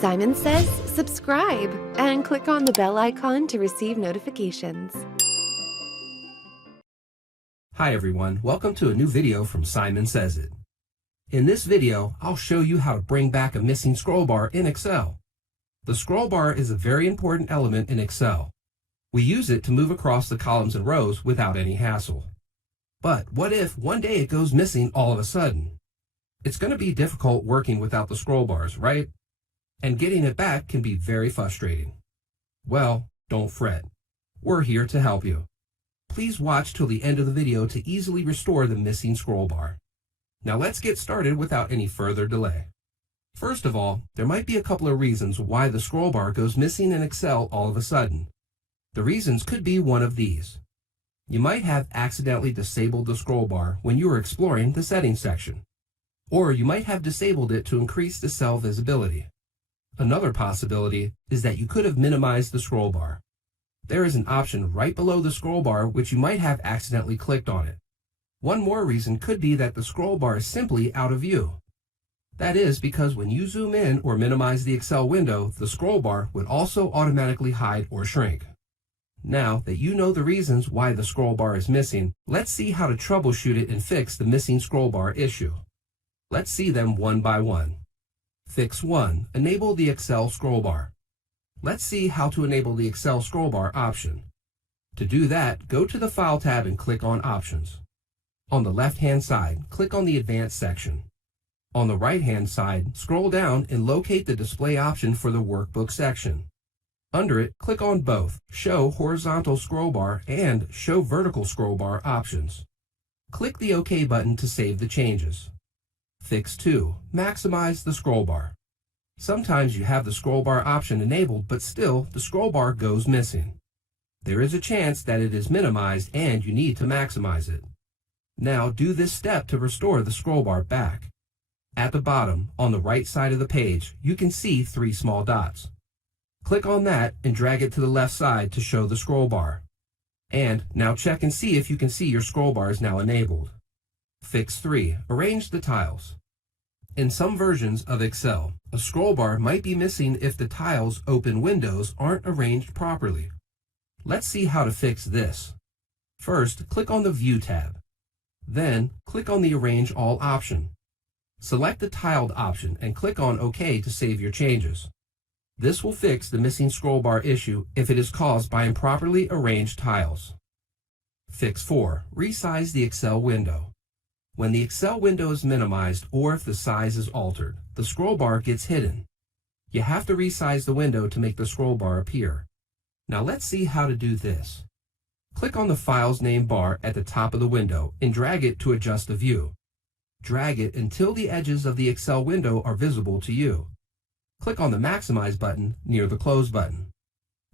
Simon Says subscribe and click on the bell icon to receive notifications. Hi everyone, welcome to a new video from Simon Says It. In this video, I'll show you how to bring back a missing scroll bar in Excel. The scroll bar is a very important element in Excel. We use it to move across the columns and rows without any hassle. But what if one day it goes missing all of a sudden? It's going to be difficult working without the scroll bars, right? And getting it back can be very frustrating. Well, don't fret. We're here to help you. Please watch till the end of the video to easily restore the missing scroll bar. Now let's get started without any further delay. First of all, there might be a couple of reasons why the scroll bar goes missing in Excel all of a sudden. The reasons could be one of these. You might have accidentally disabled the scroll bar when you were exploring the settings section. Or you might have disabled it to increase the cell visibility. Another possibility is that you could have minimized the scroll bar. There is an option right below the scroll bar which you might have accidentally clicked on it. One more reason could be that the scroll bar is simply out of view. That is because when you zoom in or minimize the Excel window, the scroll bar would also automatically hide or shrink. Now that you know the reasons why the scroll bar is missing, let's see how to troubleshoot it and fix the missing scroll bar issue. Let's see them one by one. Fix 1. Enable the Excel scroll bar. Let's see how to enable the Excel scroll bar option. To do that, go to the File tab and click on Options. On the left-hand side, click on the Advanced section. On the right-hand side, scroll down and locate the display option for the Workbook section. Under it, click on both Show Horizontal Scroll Bar and Show Vertical Scroll Bar options. Click the OK button to save the changes. Fix 2. Maximize the scroll bar. Sometimes you have the scroll bar option enabled, but still the scroll bar goes missing. There is a chance that it is minimized and you need to maximize it. Now do this step to restore the scroll bar back. At the bottom, on the right side of the page, you can see 3 small dots. Click on that and drag it to the left side to show the scroll bar. And now check and see if you can see your scroll bar is now enabled. Fix 3. Arrange the tiles. In some versions of Excel, a scroll bar might be missing if the tiles open windows aren't arranged properly. Let's see how to fix this. First, click on the View tab. Then, click on the Arrange All option. Select the Tiled option and click on OK to save your changes. This will fix the missing scroll bar issue if it is caused by improperly arranged tiles. Fix 4. Resize the Excel window. When the Excel window is minimized or if the size is altered, the scroll bar gets hidden. You have to resize the window to make the scroll bar appear. Now let's see how to do this. Click on the File's name bar at the top of the window and drag it to adjust the view. Drag it until the edges of the Excel window are visible to you. Click on the Maximize button near the Close button.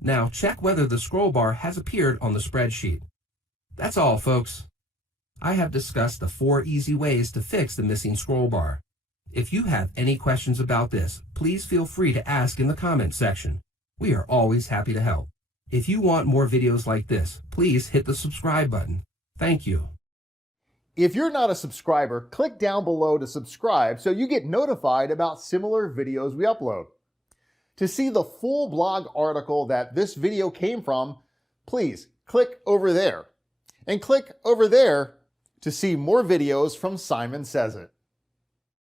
Now check whether the scroll bar has appeared on the spreadsheet. That's all, folks. I have discussed the 4 easy ways to fix the missing scroll bar. If you have any questions about this, please feel free to ask in the comments section. We are always happy to help. If you want more videos like this, please hit the subscribe button. Thank you. If you're not a subscriber, click down below to subscribe so you get notified about similar videos we upload. To see the full blog article that this video came from, please click over there. And click over there to see more videos from Simon Says It.